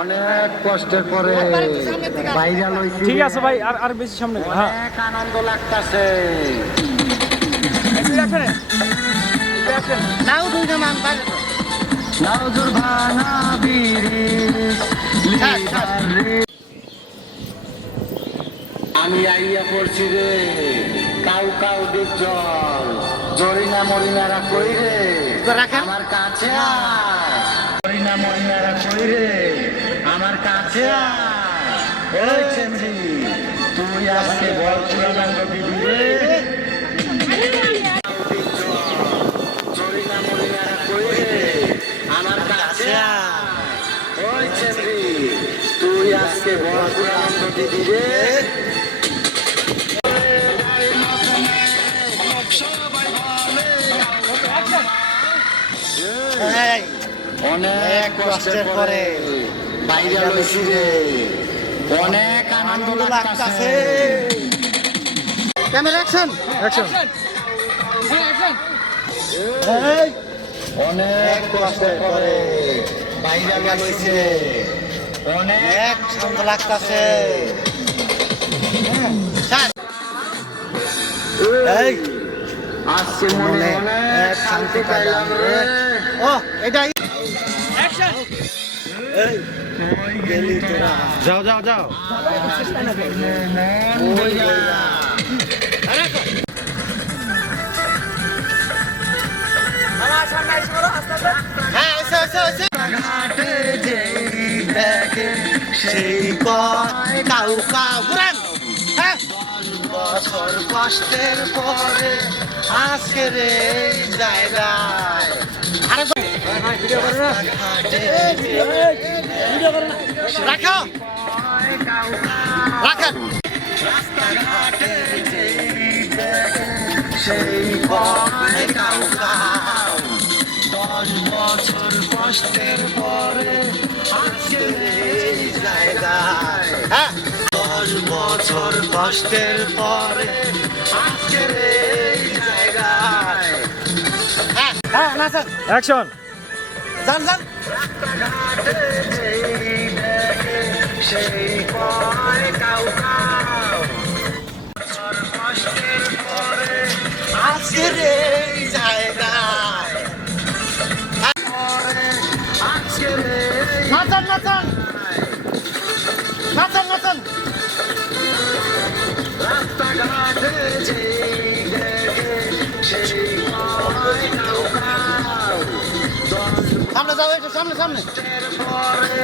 অনেক কষ্টের পরে ভাইরাল হইছে। ঠিক আছে ভাই, আর বেশি সামনে। হ্যাঁ, অনেক আনন্দ লাগতাছে। নাও দুইটা মান বাজে তো। নাউজুর ভাঙা ব্রিজ লিবারে। আমি আইয়া পড়ছি রে, কাউ কাউ ডিপ জল, জরিনা মরিনারা কই রে, আমার কাছে আয়। জরিনা মরিনারা কই রে, আমার কাছে আয়। ওই চেমরি, তুই আজকে বল চূড়ান্ত দিবি রে। জরিনা মরিনারা কই রে, আমার কাছে আয়। ওই চেমরি, তুই আজকে বল চূড়ান্ত দিবি রে। অনেক কষ্টের পরে ভাইরাল হইছি রে, অনেক আনন্দ লাগতাছে। Camera action. অনেক কষ্টের পরে ভাইরাল হইছে, অনেক আনন্দ লাগতাছে। আজকে মনে অনেক শান্তি পাইলাম রে। ও এটাই যাও যাও যাও। হ্যাঁ এসে এসে এসে ঘাটে যেই দেখে সেই কয় কাউ কাউ বুড়ান। হ্যাঁ বছর কষ্টের পরে আজকের এই জায়গায় আরে ভিডিও করে না, ঘাটে ভিডিও করে না। রাখো রাখেন। রাস্তাঘাটে যেই দেখে সেই কয় কাউ কাউ 10 বছর কষ্টের পরে আজকের এই জায়গায়। হ্যাঁ 10 বছর কষ্টের পরে আজকের এই জায়গায়। হ্যাঁ হ্যাঁ নাচেন অ্যাকশন। যান যান। রাস্তাঘাটে যেই দেখে সেই কয় কাউ কাউ বছর কষ্টের পরে আজকের এই জায়গায়। আজকের এই নাচেন নাচেন নাচেন নাচেন। রাস্তাঘাটে যেই দেখে সেই কয় কাউ কাউ সামনে যাও একটু সামনে সামনে। পরে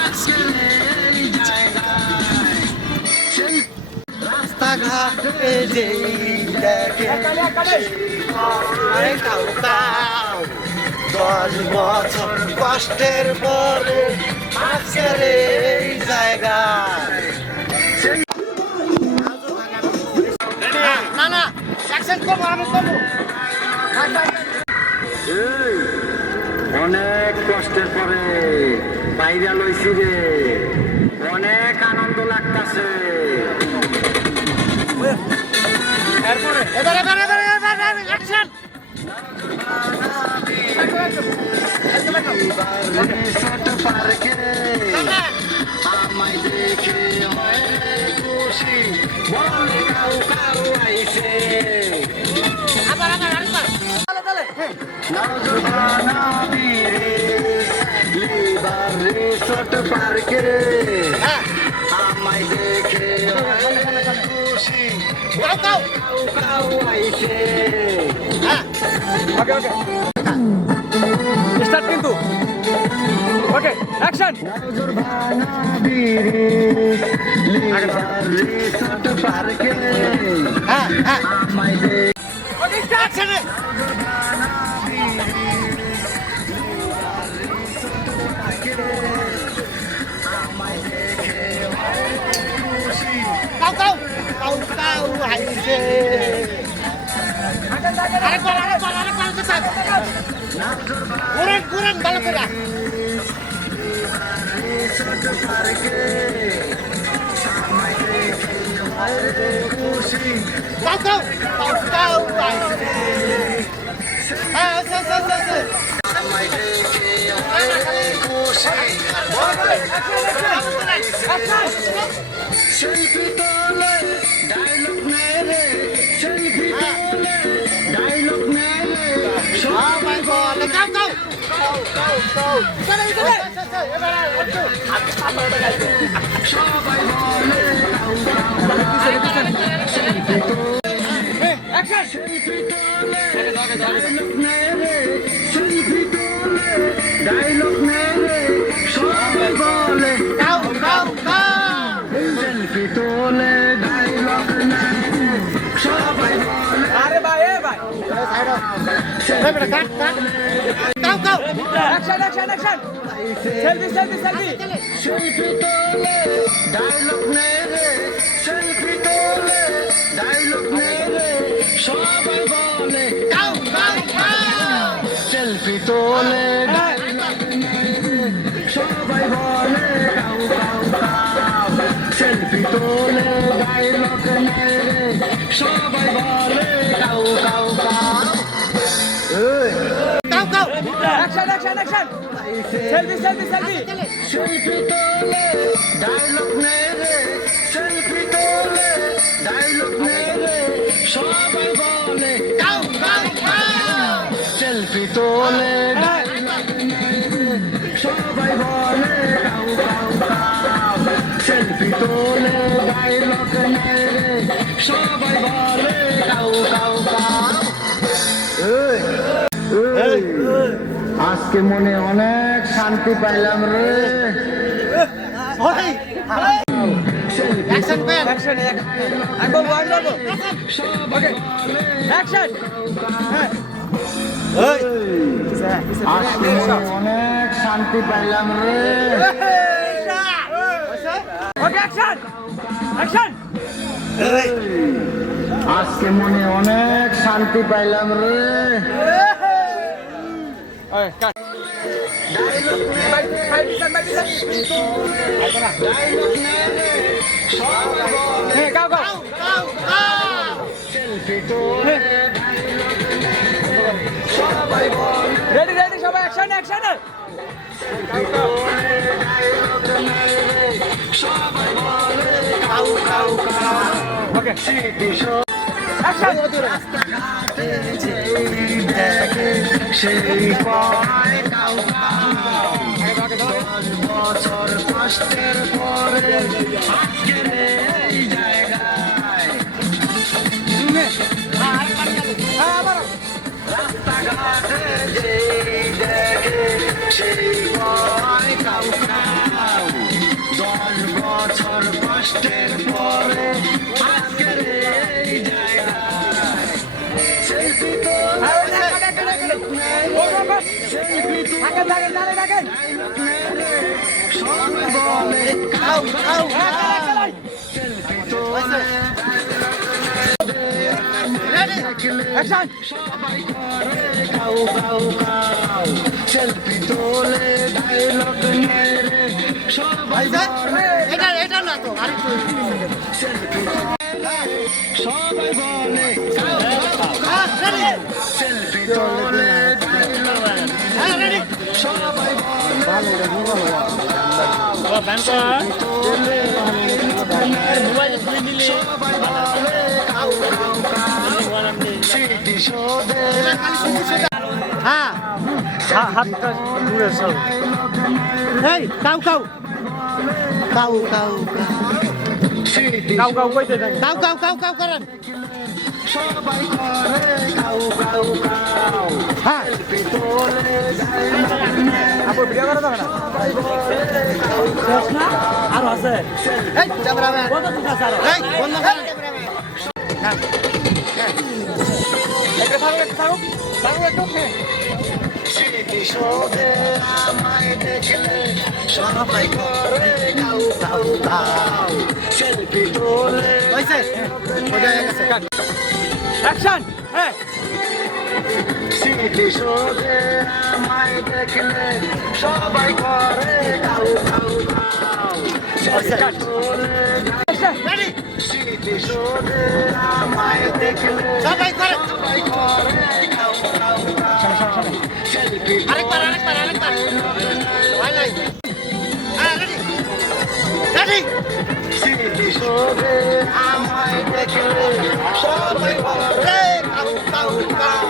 আজকের এই জায়গায়। সেই রাস্তাঘাটে যেই দেখে সেই কয় কাউ কাউ 10 বছর কষ্টের পরে আজকের এই জায়গায়। না না অ্যাকশন করবো আমি করবো। অনেক কষ্টের পরে ভাইরাল হইছি রে, অনেক আনন্দ লাগতাছে। এবার এবার এবার এবার অ্যাকশন। রিসোর্ট পার্কে আমায় দেখে হয় খুশি, বলে কাউ কাউ আইছে। আবার আবার আরেকবার তালে তালে। নজরবানা বীরে লিবার রিসোর্ট পার্কে হ্যাঁ আমায় দেখে হয় খুশি, কাউ কাউ। কাউ কাউ আইছে। হ্যাঁ ওকে ওকে, স্টার্ট কিন্তু। ওকে অ্যাকশন। নজরবানা বীরে লিবার রিসোর্ট পার্কে হ্যাঁ হ্যাঁ আমায় দেখে ওকে অ্যাকশন। কাউ কাউ কাউ কাউ আইছে। আরেকবার আরেকবার আরেকবার স্যার। ঘুরেন ঘুরেন ভালো করে। রিসোর্ট পার্কে আমায় দেখে হয় খুশি, কাউ কাউ কাউ কাউ আইছে। হ্যাঁ স্যার স্যার স্যার। আমায় দেখে হয় খুশি। সেলফি তোলে ডায়লগ মেরে সেলফি তোলে ডায়লগ মেরে সবাই বলে সবাই বলে সেলফি তোলে ডায়লগ মেরে সেলফি তোলে ডায়লগ মেরে সবাই বলে সেলফি তোলে ডায়লগ মেরে সবাই বলে আরে ভাই এ ভাই action action action selfie selfie selfie selfie তোলে ডায়লগ মেরে সেলফি তোলে ডায়লগ মেরে সবাই বলে সেলফি তোলে ডায়লগ মেরে সবাই বলে সেলফি তোলে ডায়লগ মেরে সবাই বলে action action action selfie selfie selfie selfie তোলে ডায়লগ মেরে সেলফি তোলে ডায়লগ মেরে সবাই বলে সেলফি তোলে ডায়লগ মেরে সবাই বলে সেলফি তোলে ডায়লগ মেরে সবাই বলে আজকে মনে অনেক শান্তি পাইলাম রে অ্যাকশন আমি বলবো ওকে অ্যাকশন হ্যাঁ আজকে মনে অনেক শান্তি পাইলাম রে ওকে অ্যাকশন অ্যাকশন আজকে মনে অনেক শান্তি পাইলাম রে ওকে কাট হ্যাঁ গাও গাও সেলফি তোলে সবাই বলে রেডি রেডি সবাই অ্যাকশন অ্যাকশন সবাই বলে ওকে স্মৃতি অ্যাকশন রাস্তাঘাটে যেই দেখে সেই পায় দশ বছর কষ্টের পরে আজকের এই জায়গায় রাস্তাঘাটে যেই দেখে সেই পায় কাউ কাউ 10 বছর কষ্টের পরে আজকের এই জায়গায় সেলফি তোলে সেলফি সবাই বলে সেলফি তোলে অ্যাকশন সবাই করে কাউ কাউ কাউ সেলফি তোলে ডায়লগ মেরে সবাই বলে এটা না তো আরেকটু সেলফি তোলে সবাই বলে সেলফি তোলে ডায়লগ রেডি সবাই বলে তোলে সবাই বলে কাউ কাউ কাউ স্মৃতি শোধে হ্যাঁ হাতটা দূরে সর এই কাউ কাউ কাউ কাউ স্মৃতি গাও গাও কইতে থাকি কাউ কাউ কাউ কাউ করেন সবাই করে কাউ কাউ কাউ হ্যাঁ সেলফি তোলে আপু ভিডিও করা যাবে না আর আছে এই ক্যামেরাম্যান কত টাকা স্যার এই বন্ধ করেন একটা থাকো একটু স্মৃতি শোধে আমায় দেখলে সবাই করে কাউ কাউ কাউ সেলফি তোলে হইছে সোজা হয়ে গেছে অ্যাকশন হ্যাঁ স্মৃতি শোধে আমায় দেখলে সবাই করে কাউ কাউ কাউ সেলফি তোলে অ্যাকশন রেডি স্মৃতি শোধে আমায় দেখলে সবাই করে সবাই করে কাউ কাউ কাউ সেলফি আরেকবার হয় নাই ওরে আমায় দেখলে সবাই বলে কাউ কাউ কাউ